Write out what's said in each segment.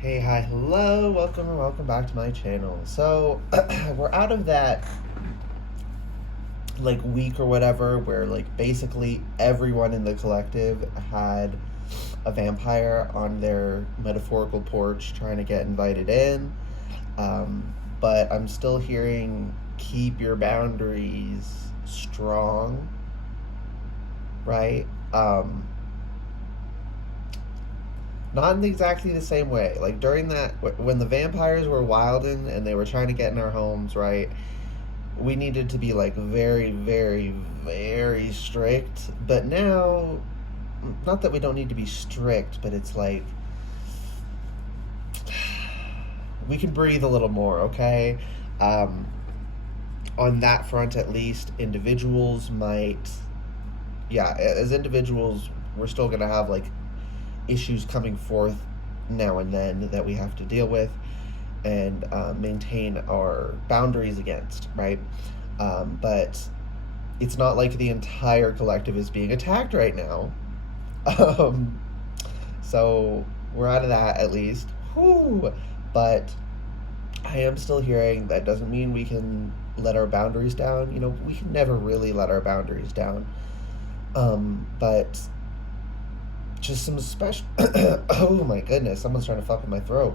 Hey, hi, hello, welcome or welcome back to my channel. So, we're out of that like week or whatever where like basically everyone in the collective had a vampire on their metaphorical porch trying to get invited in. But I'm still hearing keep your boundaries strong, right? Not in exactly the same way. Like during that, when the vampires were wilding and they were trying to get in our homes, right? We needed to be like very, very, very strict. But now, not that we don't need to be strict, but it's like we can breathe a little more, okay? Um, on that front, at least, individuals might, yeah, as individuals, we're still gonna have like issues coming forth now and then that we have to deal with and maintain our boundaries against, right? But it's not like the entire collective is being attacked right now. Um, so we're out of that at least. Whew. But I am still hearing that doesn't mean we can let our boundaries down. You know, we can never really let our boundaries down. But just some special. Oh my goodness, someone's trying to fuck with my throat.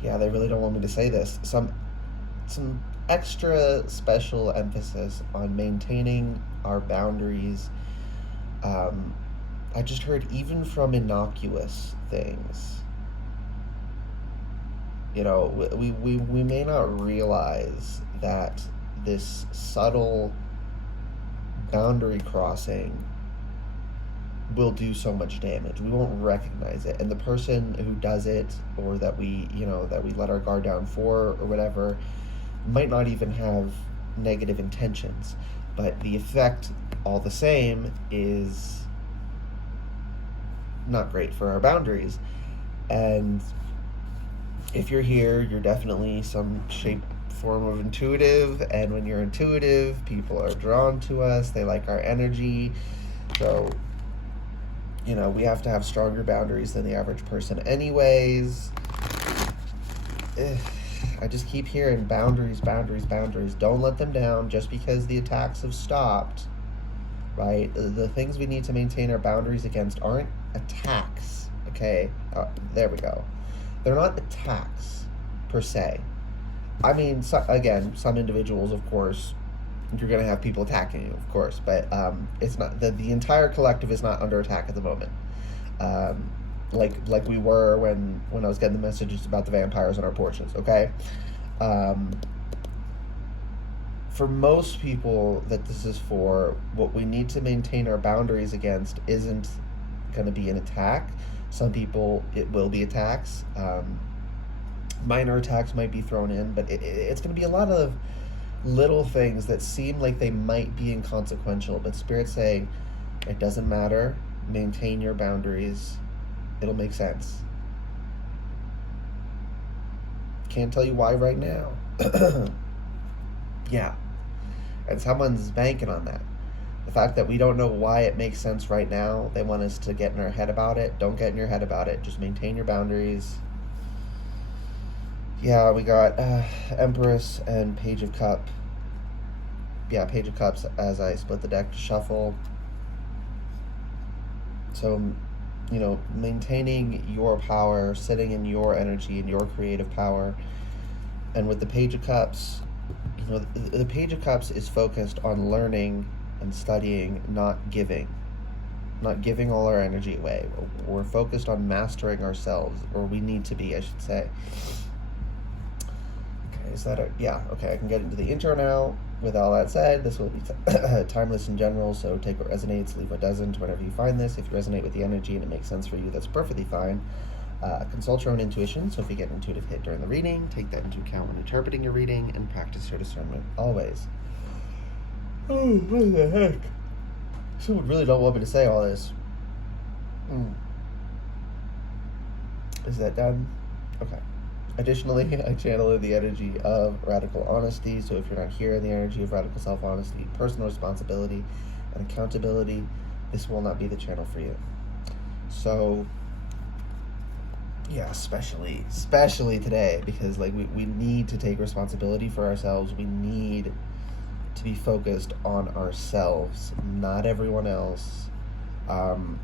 Yeah, they really don't want me to say this. Some extra special emphasis on maintaining our boundaries. Um, I just heard even from innocuous things. You know, we may not realize that this subtle boundary crossing will do so much damage. We won't recognize it. And the person who does it, or that we let our guard down for, or whatever, might not even have negative intentions. But the effect, all the same, is not great for our boundaries. And if you're here, you're definitely some shape, form of intuitive. And when you're intuitive, people are drawn to us. They like our energy. So, we have to have stronger boundaries than the average person, anyways. I just keep hearing boundaries, boundaries, boundaries. Don't let them down just because the attacks have stopped, right? The things we need to maintain our boundaries against aren't attacks, okay? There we go. They're not attacks, per se. I mean, again, some individuals, of course, you're going to have people attacking you, of course, but it's not the entire collective is not under attack at the moment. Like we were when I was getting the messages about the vampires on our porches. Okay, for most people that this is for, what we need to maintain our boundaries against isn't going to be an attack. Some people it will be attacks. Minor attacks might be thrown in, but it's going to be a lot of little things that seem like they might be inconsequential, but Spirit's saying it doesn't matter. Maintain your boundaries. It'll make sense. Can't tell you why right now. Yeah. And someone's banking on that. The fact that we don't know why it makes sense right now, they want us to get in our head about it. Don't get in your head about it. Just maintain your boundaries. Yeah, we got Empress and Page of Cup. Yeah, Page of Cups as I split the deck to shuffle. So, maintaining your power, sitting in your energy and your creative power. And with the Page of Cups, the Page of Cups is focused on learning and studying, not giving. Not giving all our energy away. We're focused on mastering ourselves, or we need to be, I should say. Is that yeah, okay, I can get into the intro now. With all that said, this will be timeless in general, so take what resonates, leave what doesn't whenever you find this. If you resonate with the energy and it makes sense for you, that's perfectly fine. Consult your own intuition, so if you get an intuitive hit during the reading, take that into account when interpreting your reading, and practice your discernment always. Oh, what the heck? Someone really don't want me to say all this. Is that done? Okay. Additionally, I channel the energy of radical honesty, so if you're not here in the energy of radical self-honesty, personal responsibility, and accountability, this will not be the channel for you. So, Yeah, especially today, because like we need to take responsibility for ourselves. We need to be focused on ourselves, not everyone else. Um,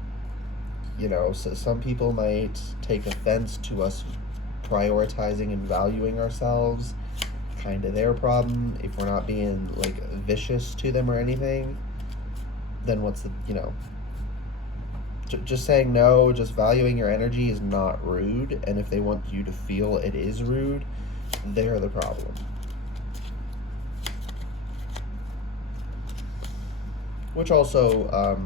so some people might take offense to us prioritizing and valuing ourselves. Kind of their problem. If we're not being like vicious to them or anything, then what's the just saying no, just valuing your energy is not rude. And if they want you to feel it is rude, they're the problem. Which also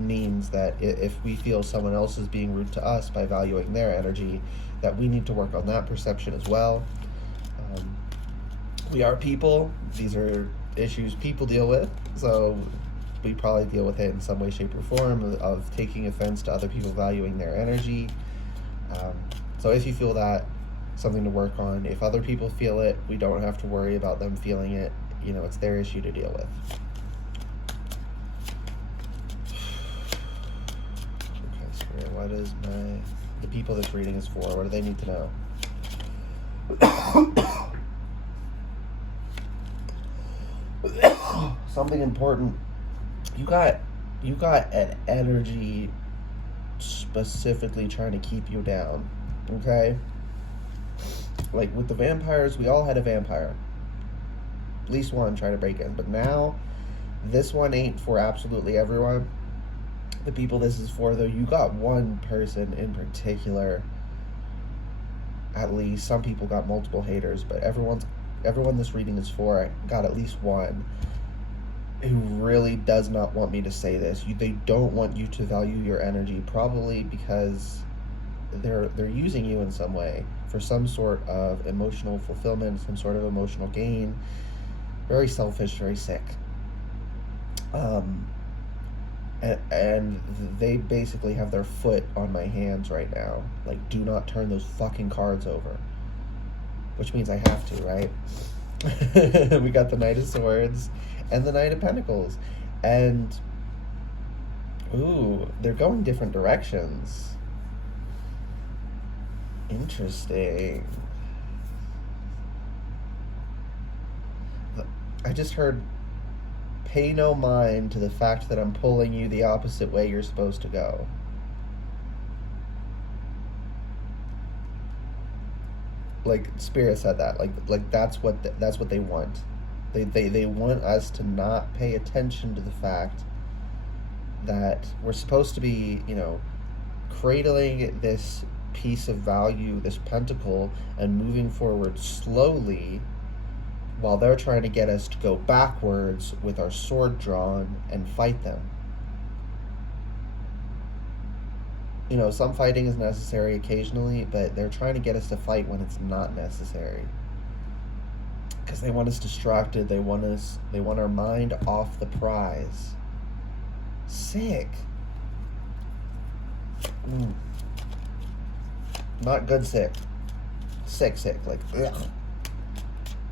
means that if we feel someone else is being rude to us by valuing their energy, that we need to work on that perception as well. We are people. These are issues people deal with. So we probably deal with it in some way, shape, or form of taking offense to other people valuing their energy. So if you feel that, something to work on. If other people feel it, we don't have to worry about them feeling it. It's their issue to deal with. Okay, Spirit, what is the people this reading is for? What do they need to know? Something important. You got an energy specifically trying to keep you down. Okay? Like with the vampires, we all had a vampire. At least one trying to break in. But now, this one ain't for absolutely everyone. The people this is for, though, you got one person in particular. At least some people got multiple haters, but everyone this reading is for got at least one who really does not want me to say this. They don't want you to value your energy, probably because they're using you in some way for some sort of emotional fulfillment, some sort of emotional gain. Very selfish, very sick. And they basically have their foot on my hands right now. Like, do not turn those fucking cards over. Which means I have to, right? We got the Knight of Swords and the Knight of Pentacles. And, ooh, they're going different directions. Interesting. I just heard, pay no mind to the fact that I'm pulling you the opposite way you're supposed to go. Like Spirit said that, like that's what they want. They want us to not pay attention to the fact that we're supposed to be, cradling this piece of value, this pentacle, and moving forward slowly, while they're trying to get us to go backwards with our sword drawn and fight them. Some fighting is necessary occasionally, but they're trying to get us to fight when it's not necessary. Because they want us distracted. They want our mind off the prize. Sick. Not good sick. Sick. Like,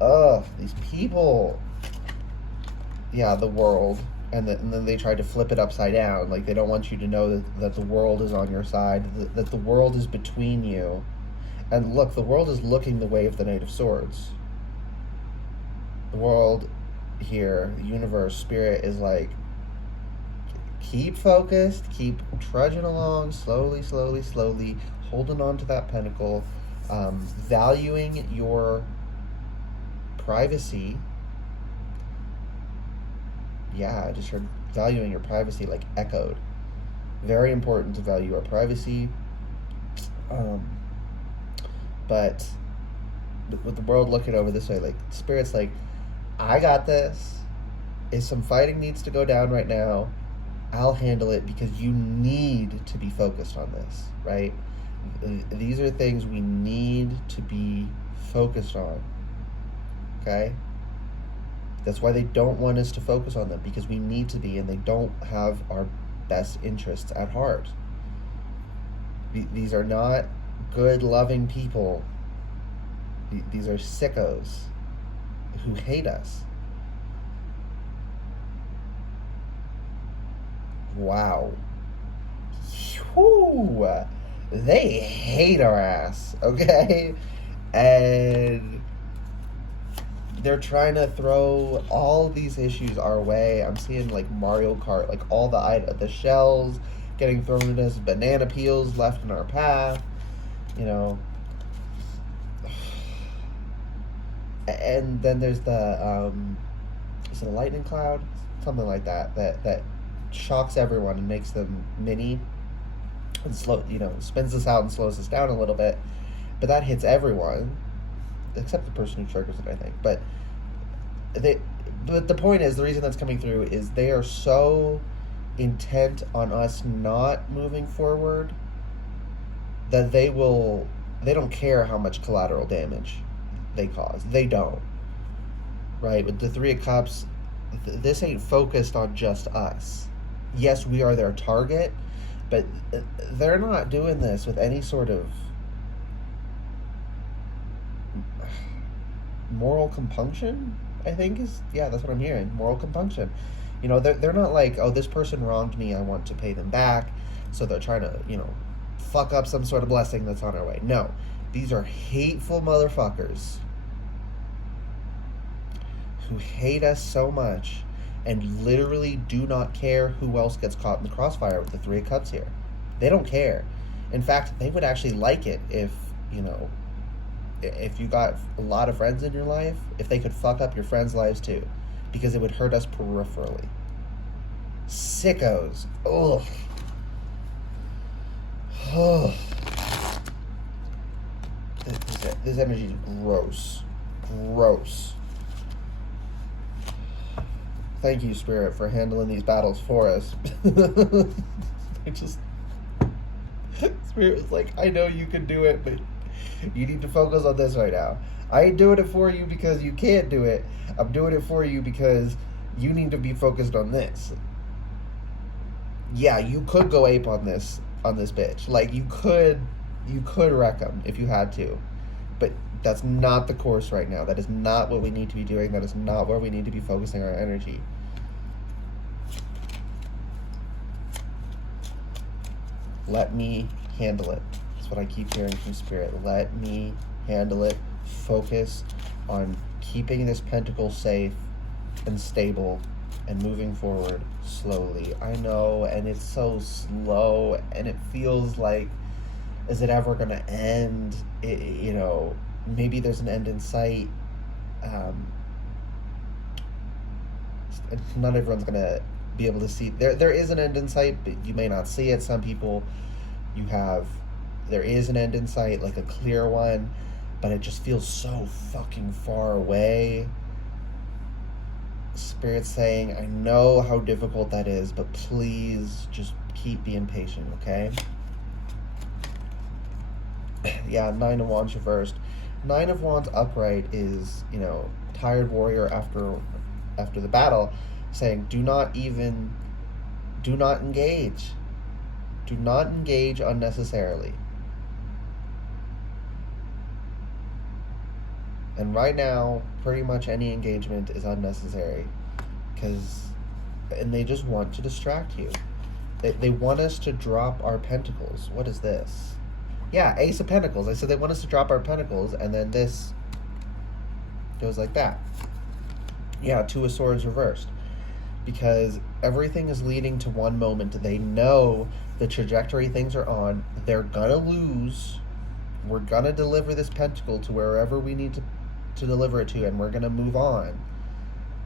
ugh. These people. Yeah, the world. And then they try to flip it upside down. Like, they don't want you to know that the world is on your side, that the world is between you. And look, the world is looking the way of the Knight of Swords. The world here, the universe, Spirit is like, keep focused, keep trudging along, slowly, holding on to that pentacle, valuing your privacy. Yeah, I just heard valuing your privacy like echoed. Very important to value our privacy. But with the world looking over this way, like, Spirit's like, I got this. If some fighting needs to go down right now, I'll handle it, because you need to be focused on this, right? These are things we need to be focused on. Okay? That's why they don't want us to focus on them, because we need to be, and they don't have our best interests at heart. These are not good, loving people. These are sickos who hate us. Wow. Whew. They hate our ass, okay? And they're trying to throw all these issues our way. I'm seeing like Mario Kart, like all the shells getting thrown at us, banana peels left in our path, you know. And then there's is it a lightning cloud, something like that, that shocks everyone and makes them mini and slow, spins us out and slows us down a little bit. But that hits everyone except the person who triggers it, I think. They, but the point is, the reason that's coming through is they are so intent on us not moving forward that they don't care how much collateral damage they cause. They don't. Right? With the Three of Cups, this ain't focused on just us. Yes, we are their target, but they're not doing this with any sort of moral compunction. I think that's what I'm hearing. Moral compunction. They're not like, oh, this person wronged me, I want to pay them back, so they're trying to, fuck up some sort of blessing that's on our way. No. These are hateful motherfuckers who hate us so much and literally do not care who else gets caught in the crossfire with the Three of Cups here. They don't care. In fact, they would actually like it if you got a lot of friends in your life, if they could fuck up your friends' lives too, because it would hurt us peripherally. Sickos. Ugh. This energy is gross. Gross. Thank you, Spirit, for handling these battles for us. Spirit was like, I know you can do it, but you need to focus on this right now. I ain't doing it for you because you can't do it. I'm doing it for you because you need to be focused on this. Yeah, you could go ape on this bitch. Like, you could wreck them if you had to. But that's not the course right now. That is not what we need to be doing. That is not where we need to be focusing our energy. Let me handle it. That's what I keep hearing from Spirit. Let me handle it. Focus on keeping this pentacle safe and stable and moving forward slowly. I know, and it's so slow, and it feels like, is it ever going to end? Maybe there's an end in sight. Not everyone's going to be able to see. There is an end in sight, but you may not see it. Some people, there is an end in sight, like a clear one, but it just feels so fucking far away. Spirit's saying, I know how difficult that is, but please just keep being patient, okay? Yeah, Nine of Wands reversed. Nine of Wands upright is, tired warrior after the battle, saying, do not engage. Do not engage unnecessarily. And right now, pretty much any engagement is unnecessary. And they just want to distract you. They want us to drop our pentacles. What is this? Yeah, Ace of Pentacles. I said they want us to drop our pentacles, and then this goes like that. Yeah, Two of Swords reversed. Because everything is leading to one moment. They know the trajectory things are on. They're gonna lose. We're gonna deliver this pentacle to wherever we need to deliver it to, and we're gonna move on.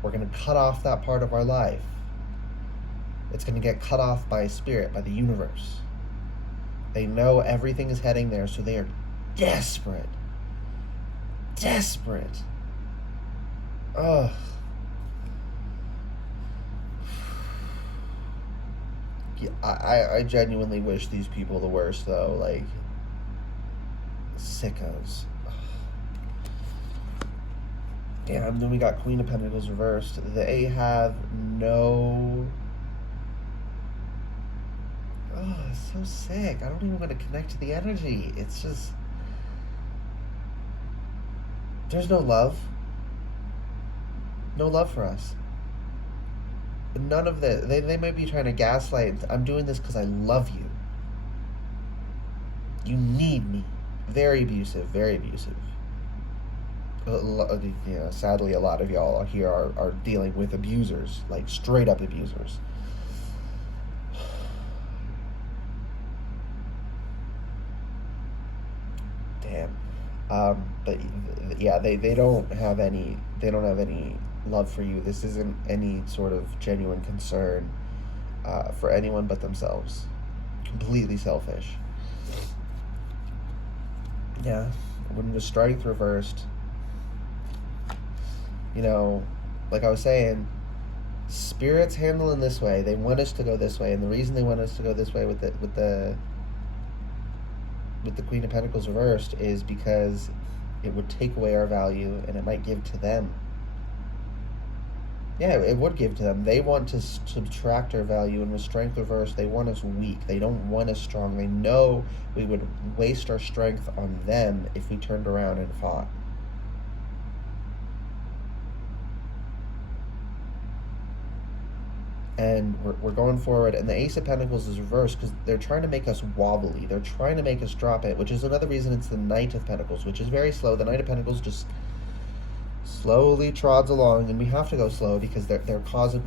We're gonna cut off that part of our life. It's gonna get cut off by Spirit, by the universe. They know everything is heading there, so they are desperate. Desperate. Ugh. Yeah, I genuinely wish these people the worst, though. Like, sickos. Damn, then we got Queen of Pentacles reversed. They have no... Oh, it's so sick. I don't even want to connect to the energy. It's just... There's no love. No love for us. None of this. They may be trying to gaslight. I'm doing this because I love you. You need me. Very abusive, very abusive. Sadly, a lot of y'all here are dealing with abusers, like straight up abusers. Damn. But yeah, they don't have any love for you. This isn't any sort of genuine concern for anyone but themselves. Completely selfish. Yeah, when the strength reversed, you know, like I was saying, spirits handle in this way. They want us to go this way, and the reason they want us to go this way with the Queen of Pentacles reversed is because it would take away our value and it might give to them. Yeah, it would give to them. They want to subtract our value, and with strength reversed, they want us weak. They don't want us strong. They know we would waste our strength on them if we turned around and fought. And we're going forward, and the Ace of Pentacles is reversed because they're trying to make us wobbly. They're trying to make us drop it, which is another reason it's the Knight of Pentacles, which is very slow. The Knight of Pentacles just slowly trods along, and we have to go slow because they're causing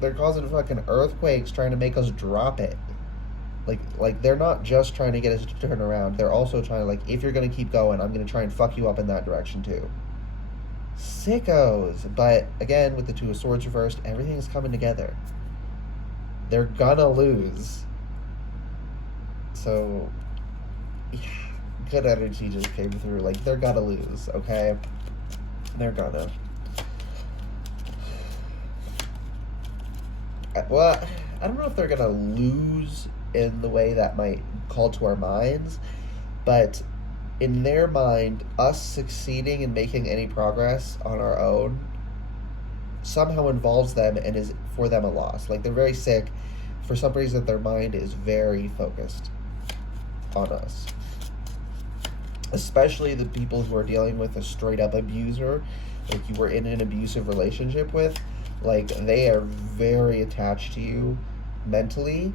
fucking earthquakes, trying to make us drop it. Like they're not just trying to get us to turn around. They're also trying to, like, if you're gonna keep going, I'm gonna try and fuck you up in that direction too. Sickos. But again, with the Two of Swords reversed, everything's coming together. They're gonna lose. So yeah, good energy just came through. Like, they're gonna lose, okay? They're gonna. Well, I don't know if they're gonna lose in the way that might call to our minds, but in their mind, us succeeding and making any progress on our own somehow involves them and is for them a loss. Like, they're very sick. For some reason, their mind is very focused on us. Especially the people who are dealing with a straight up abuser, like you were in an abusive relationship with. Like, they are very attached to you mentally.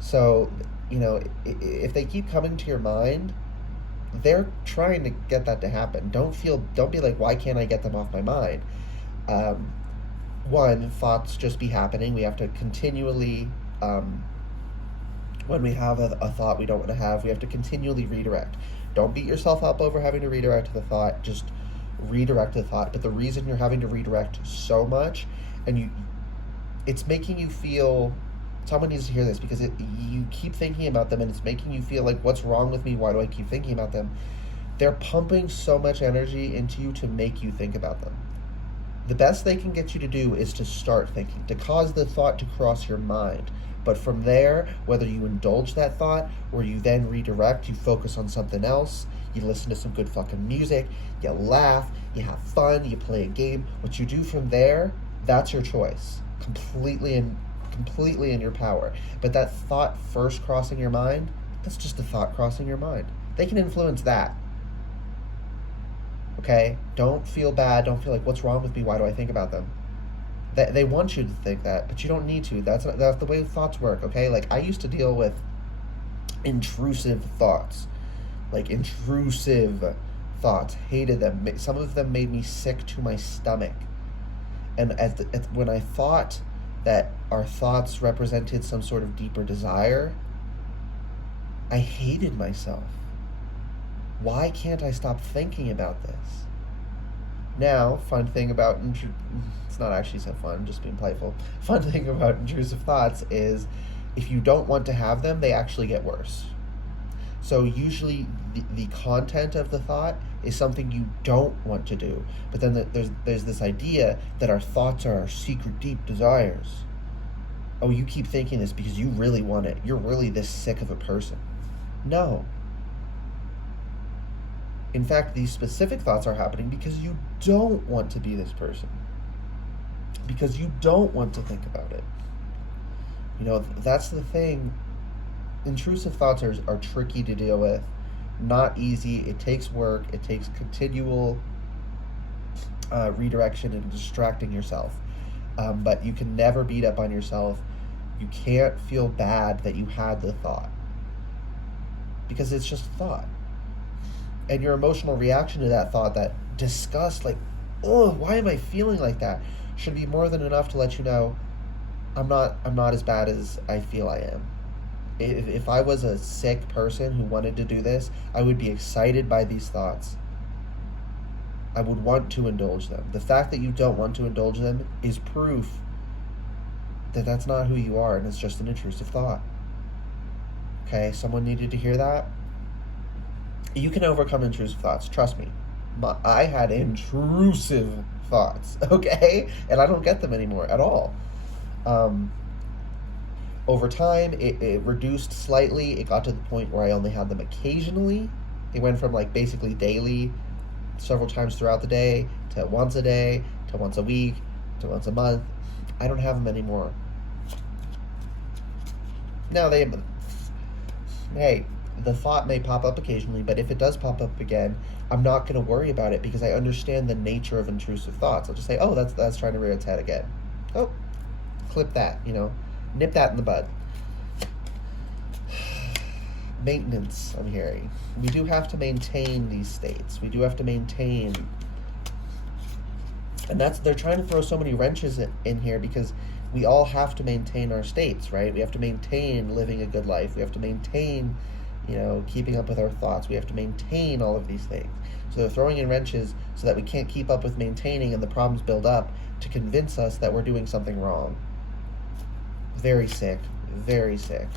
So, you know, if they keep coming to your mind, they're trying to get that to happen. Don't be like, why can't I get them off my mind? One, thoughts just be happening. We have to continually, when we have a thought we don't want to have, we have to continually redirect. Don't beat yourself up over having to redirect the thought. Just redirect the thought. But the reason you're having to redirect so much, and it's making you feel, someone needs to hear this, because you keep thinking about them and it's making you feel like, what's wrong with me? Why do I keep thinking about them? They're pumping so much energy into you to make you think about them. The best they can get you to do is to start thinking, to cause the thought to cross your mind. But from there, whether you indulge that thought or you then redirect, you focus on something else, you listen to some good fucking music, you laugh, you have fun, you play a game. What you do from there, that's your choice. Completely in your power. But that thought first crossing your mind, that's just a thought crossing your mind. They can influence that. Okay? Don't feel bad. Don't feel like, what's wrong with me? Why do I think about them? They want you to think that, but you don't need to. That's the way thoughts work, okay? Like, I used to deal with intrusive thoughts. Like, intrusive thoughts. Hated them. Some of them made me sick to my stomach. And when I thought that our thoughts represented some sort of deeper desire, I hated myself. Why can't I stop thinking about this? Now, fun thing about it's not actually so fun, just being playful. Fun thing about intrusive thoughts is, if you don't want to have them, they actually get worse. So usually the content of the thought is something you don't want to do. But then there's this idea that our thoughts are our secret deep desires. Oh, you keep thinking this because you really want it. You're really this sick of a person. No. In fact, these specific thoughts are happening because you don't want to be this person. Because you don't want to think about it. You know, that's the thing. Intrusive thoughts are tricky to deal with. Not easy. It takes work. It takes continual redirection and distracting yourself. But you can never beat up on yourself. You can't feel bad that you had the thought. because it's just a thought. And your emotional reaction to that thought, that disgust, like, oh, why am I feeling like that, should be more than enough to let you know, I'm not as bad as I feel I am. If I was a sick person who wanted to do this, I would be excited by these thoughts. I would want to indulge them. The fact that you don't want to indulge them is proof that that's not who you are, and it's just an intrusive thought. Okay, someone needed to hear that. You can overcome intrusive thoughts, trust me. I had intrusive thoughts, okay? And I don't get them anymore at all. Over time, it reduced slightly. It got to the point where I only had them occasionally. It went from like basically daily, several times throughout the day, to once a day, to once a week, to once a month. I don't have them anymore. Now hey, the thought may pop up occasionally, but if it does pop up again, I'm not going to worry about it because I understand the nature of intrusive thoughts. I'll just say, oh, that's trying to rear its head again. Oh, clip that, nip that in the bud. Maintenance, I'm hearing. We do have to maintain these states. We do have to maintain. And they're trying to throw so many wrenches in here because we all have to maintain our states, right? We have to maintain living a good life. We have to maintain, keeping up with our thoughts. We have to maintain all of these things. So they're throwing in wrenches so that we can't keep up with maintaining, and the problems build up to convince us that we're doing something wrong. Very sick. Very sick.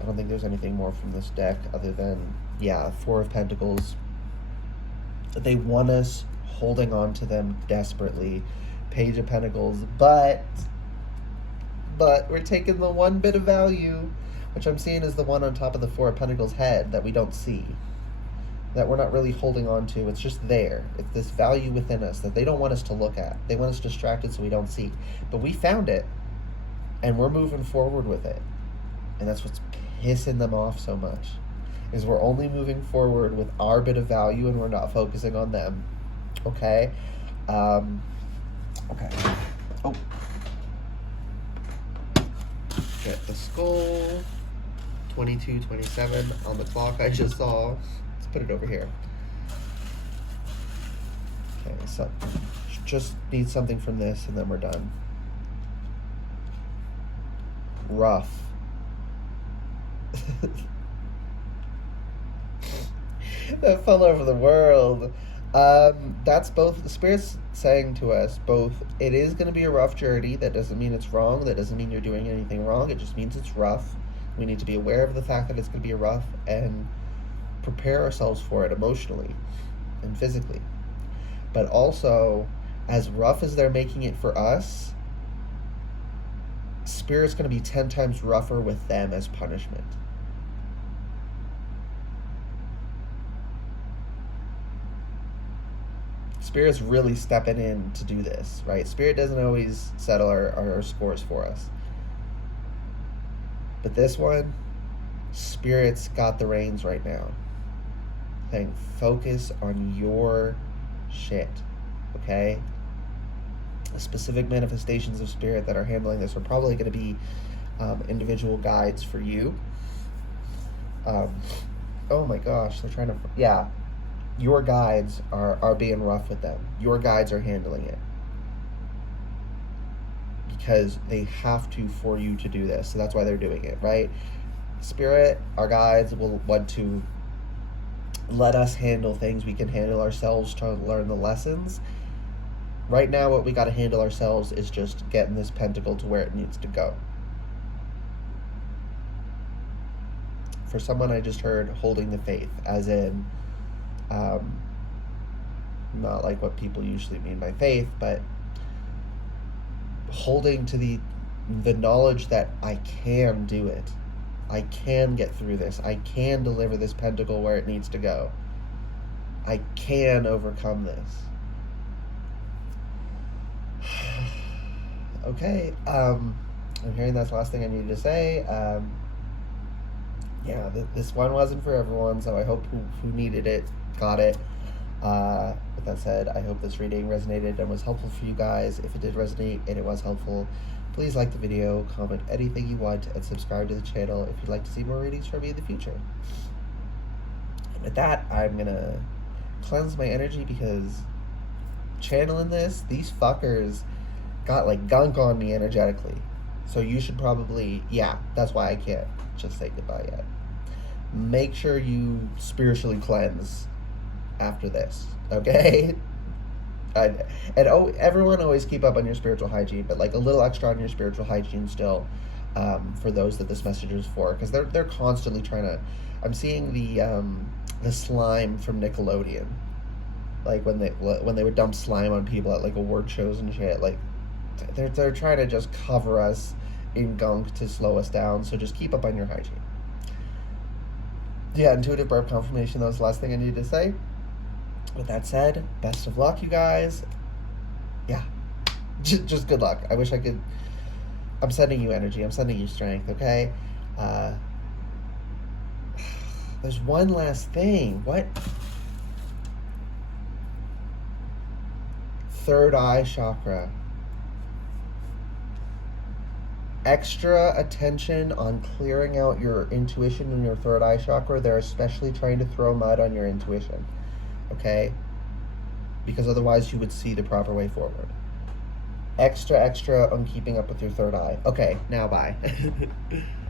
I don't think there's anything more from this deck other than, Four of Pentacles. They want us holding on to them desperately. Page of Pentacles, but we're taking the one bit of value, which I'm seeing is the one on top of the Four of Pentacles head that we don't see, that we're not really holding on to. It's just there. It's this value within us that they don't want us to look at. They want us distracted so we don't see. But we found it, and we're moving forward with it. And that's what's pissing them off so much, is we're only moving forward with our bit of value and we're not focusing on them. Okay? Okay. Oh. Get the skull. 22:27 on the clock I just saw. Let's put it over here. Okay, so just need something from this and then we're done. Rough. That fell over the world. That's both the Spirit's saying to us, both it is going to be a rough journey. That doesn't mean it's wrong. That doesn't mean you're doing anything wrong. It just means it's rough. We need to be aware of the fact that it's going to be rough and prepare ourselves for it emotionally and physically. But also, as rough as they're making it for us, Spirit's going to be 10 times rougher with them as punishment. Spirit's really stepping in to do this, right? Spirit doesn't always settle our scores for us. But this one, Spirit's got the reins right now. Saying, focus on your shit, okay? The specific manifestations of Spirit that are handling this are probably going to be individual guides for you. Oh my gosh, they're trying to... Your guides are being rough with them. Your guides are handling it. Because they have to for you to do this. So that's why they're doing it, right? Spirit, our guides will want to let us handle things we can handle ourselves, to learn the lessons. Right now, what we got to handle ourselves is just getting this pentacle to where it needs to go. For someone, I just heard holding the faith, as in... not like what people usually mean by faith, but holding to the knowledge that I can do it. I can get through this. I can deliver this pentacle where it needs to go. I can overcome this. Okay, I'm hearing that's the last thing I needed to say. This one wasn't for everyone, so I hope who needed it got it. With that said, I hope this reading resonated and was helpful for you guys. If it did resonate and it was helpful, Please like the video, comment anything you want, and subscribe to the channel if you'd like to see more readings from me in the future. And with that, I'm gonna cleanse my energy because channeling this, these fuckers got like gunk on me energetically. So you should probably, yeah, that's why I can't just say goodbye yet. Make sure you spiritually cleanse after this, okay? And oh, everyone always keep up on your spiritual hygiene, but like a little extra on your spiritual hygiene still, for those that this message is for, because they're constantly trying to. I'm seeing the slime from Nickelodeon, like when they would dump slime on people at like award shows and shit. Like they're trying to just cover us in gunk to slow us down. So just keep up on your hygiene. Yeah, intuitive burp confirmation. That was the last thing I needed to say. With that said, best of luck, you guys. Yeah, just good luck. I wish I could. I'm sending you energy. I'm sending you strength. Okay. There's one last thing. What? Third eye chakra. Extra attention on clearing out your intuition in your third eye chakra. They're especially trying to throw mud on your intuition. Okay? Because otherwise you would see the proper way forward. Extra on keeping up with your third eye. Okay, now bye.